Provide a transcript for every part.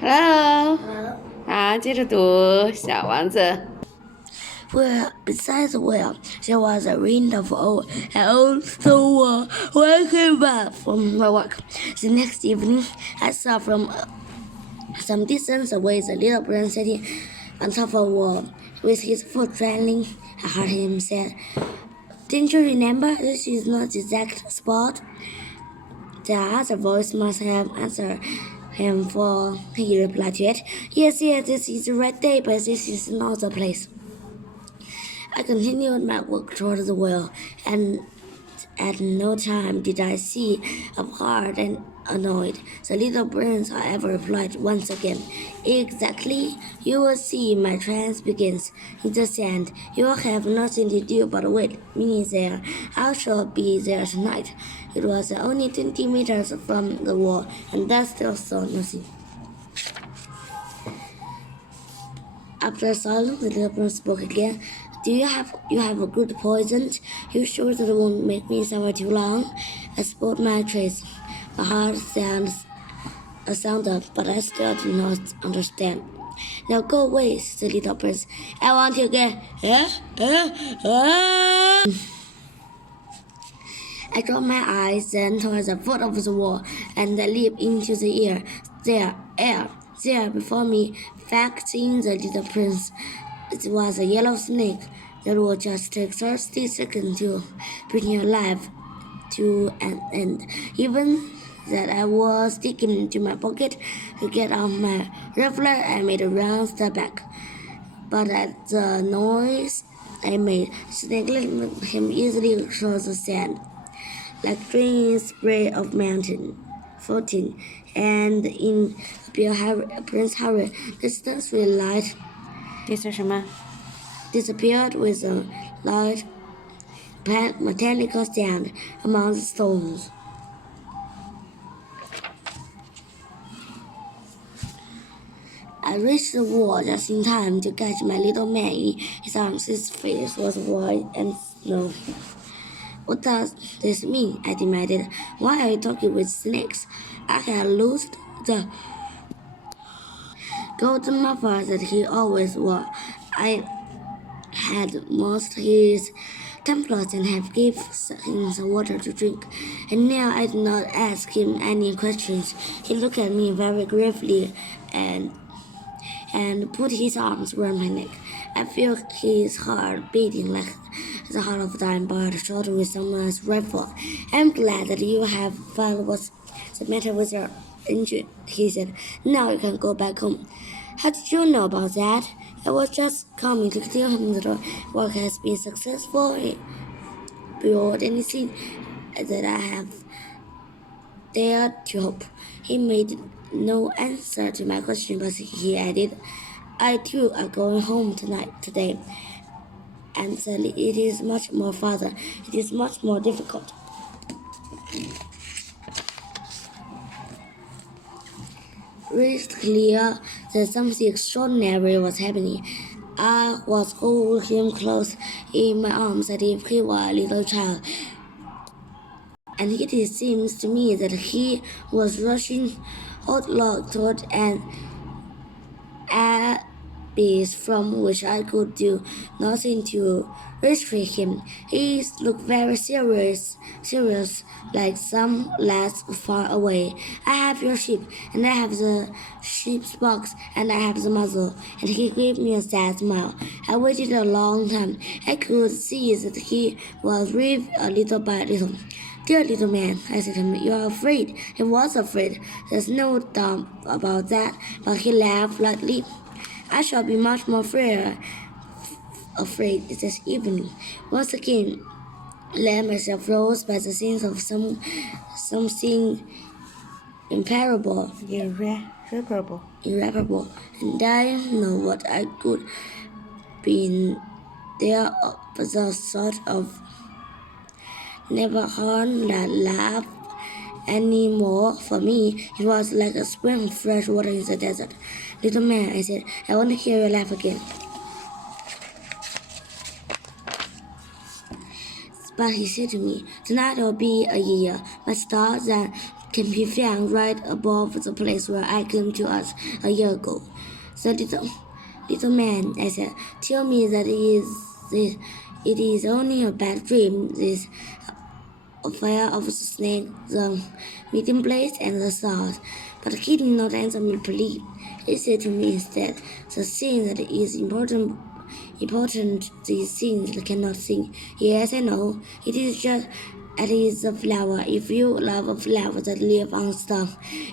Hello， Hello. 好，接着读《小王子》。 Well, besides well, there was a wind of old, and also when I came back from my work. The next evening, I saw from some distance away the little prince sitting on top of a wall with his foot trailing. I heard him say, "Didn't you remember? This is not the exact spot." The other voice must have answered him, for he replied to it, "Yes, this is the right day, but this is not the place." I continued my walk toward the well, and at no time did I see, hard and annoyed. The little prince, however, replied once again, "Exactly. You will see my trance begins in the sand. You will have nothing to do but wait me there. I shall be there tonight." It was only 20 meters from the wall, and I still saw nothing. After a silence, the little prince spoke again. "Do you have a good poison? You sure that it won't make me suffer too long?" I spoke my trace. My heart sounded, but I still did not understand. "Now go away," said the little prince. "I want to get." I dropped my eyes then towards the foot of the wall, and I leaped into the air. There before me, facing the little prince, it was a yellow snake that would just take 30 seconds to bring your life to an end. Even that I was sticking into my pocket to get out my rifle, I made a round step back. But at the noise I made, the snake let him easily across the sand, like drinking spray of mountain floating, and in Prince Harry, the starry light 这是什么？ disappeared with a loud mechanical sound among the stones. I reached the wall just in time to catch my little man in his arms. His face was white and snow. "What does this mean?" I demanded. "Why are you talking with snakes?" I had loosed the golden muffler that he always wore. I had mossed his temples and have given him some water to drink, and now I did not ask him any questions. He looked at me very gravely and put his arms around my neck. I felt his heart beating like the heart of a dying bird shot with someone's rifle. "I'm glad that you have found what's the matter with your injury," he said. "Now you can go back home." "How did you know about that?" "I was just coming to tell him that our work has been successful beyond anything that I have dared to hope." He made no answer to my question, but he added, "I too are going home today, and sadly it is much more farther. It is much more difficult." It was clear that something extraordinary was happening. I was holding him close in my arms as if he were a little child, and it seems to me that he was rushing headlong toward an abyss from which I could do nothing to restrain him. He looked very serious, like some lads far away. "I have your ship, and I have the ship's box, and I have the muzzle." And he gave me a sad smile. I waited a long time. I could see that he was relieved little by little. "Dear little man," I said to him, "you are afraid." He was afraid. There's no doubt about that, but he laughed lightly. "I shall be much more afraid this evening." Once again, let myself rose by the sense of something irreparable, and I know what I could be there, but the thought of never harm that laugh anymore. For me, it was like a spring of fresh water in the desert. "Little man," I said, "I want to hear your laugh again." But he said to me, "Tonight will be a year much darker than can be found right above the place where I came to us a year ago. The little man, I said, tell me that it is only a bad dream, this affair of the snake, the meeting place, and the stars. But he did not answer me politely. He said to me instead, the thing that is important, these things that cannot sing. Yes, I know. It is a flower. If you love a flower that lives on a stem,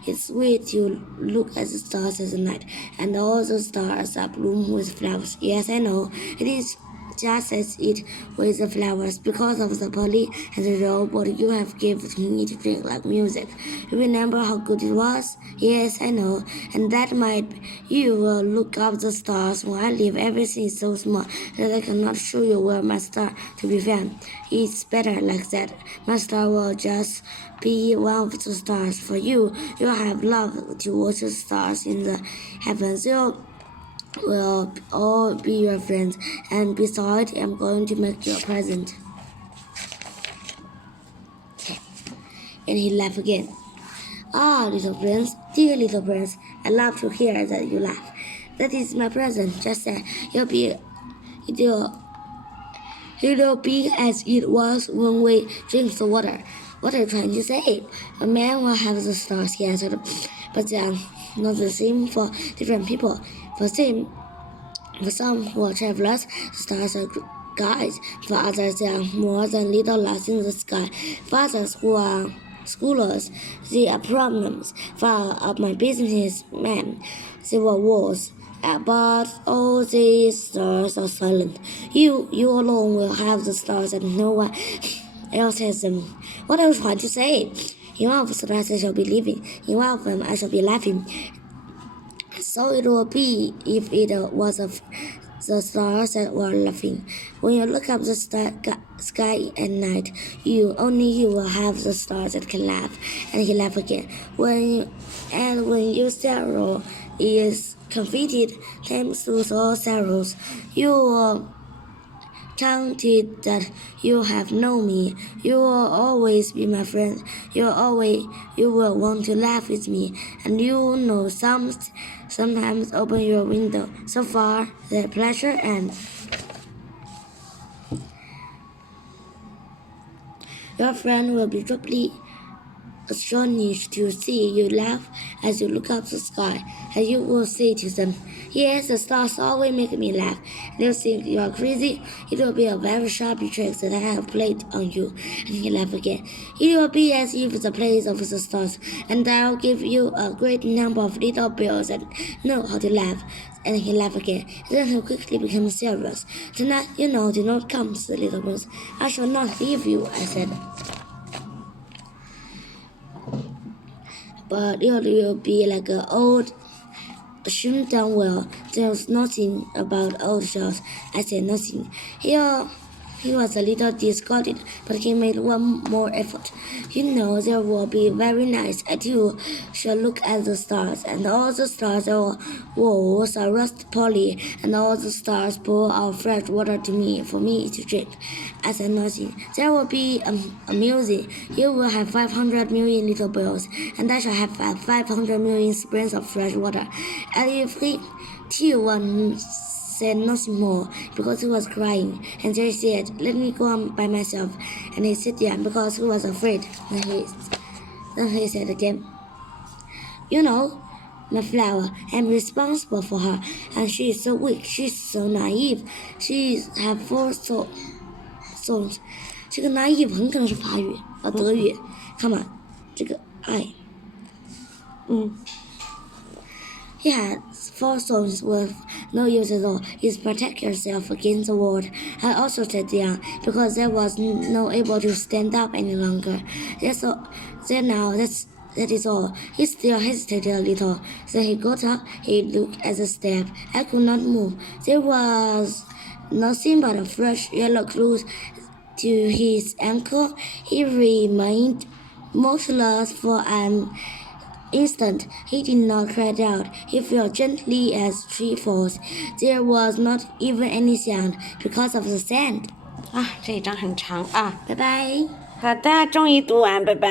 it's sweet to look at the stars at night, and all the stars are bloom with flowers. Yes, I know. It is just as it with the flowers, because of the pollen and the raw but you have given me to drink like music. You remember how good it was? Yes, I know. And that might you will look up the stars where I live. Everything is so small that I cannot show you where my star to be found. It's better like that. My star will just be one of the stars. For you have love to watch the stars in the heavens. You will all be your friends, and besides, I'm going to make you a present. And he laughed again. Ah, little prince, dear little prince, I love to hear that you laugh. That is my present. Just say it'll be as it was when we drink the water. What are you trying to say? A man will have the stars, he answered, but they are not the same for different people. For some who are travelers, the stars are guides. For others, they are more than little lights in the sky. For others who are scholars, they are problems. For my businessmen, they were wars. But all these stars are silent. You alone will have the stars, and no one else has them. What I was trying to say? In one of the stars I shall be living. In one of them I shall be laughing. So it will be if it was the stars that were laughing. When you look up the sky at night, only you will have the stars that can laugh. And he laughed again. When your sorrow is completed, thanks to all sorrows, you will counted that you have known me. You will always be my friend. You will want to laugh with me, and you know sometimes open your window. So far, the pleasure and your friend will be deeply astonished to see you laugh as you look up the sky, and you will say to them, yes, the stars always make me laugh. And you think you are crazy. It will be a very sharp trick that I have played on you. And he laughed again. It will be as if the place of the stars, and I'll give you a great number of little bells that know how to laugh. And he laughed again. Then he quickly became serious. Tonight, do not come, the little prince. I shall not leave you, I said. But it will be like an old shrimp down well. There's nothing about old shells. I said nothing. He was a little disgusted, but he made one more effort. There will be very nice. I too shall look at the stars, and all the stars are walls are rust poly, and all the stars pour out fresh water to me for me to drink. I said nothing. There will be amusing. You will have 500 million little bells, and I shall have 500 million springs of fresh water. And if T1 said nothing more because he was crying, and Jerry said, let me go on by myself, and he sat down because he was afraid. Then he said again, my flower, I'm responsible for her, and she is so weak, she's so naive, she has 4 souls. 这个 naive 很可能是法语德语，看嘛，这个 He had 4 stones with no use at all. He protect yourself against the world. I also sat down because I was not able to stand up any longer. That is all. He still hesitated a little. Then he got up. He looked at the step. I could not move. There was nothing but a fresh yellow cloth to his ankle. He remained motionless for an instant. He did not cry out. He fell gently as tree falls. There was not even any sound because of the sand. 这一章很长啊。拜拜。好的，终于读完，拜拜。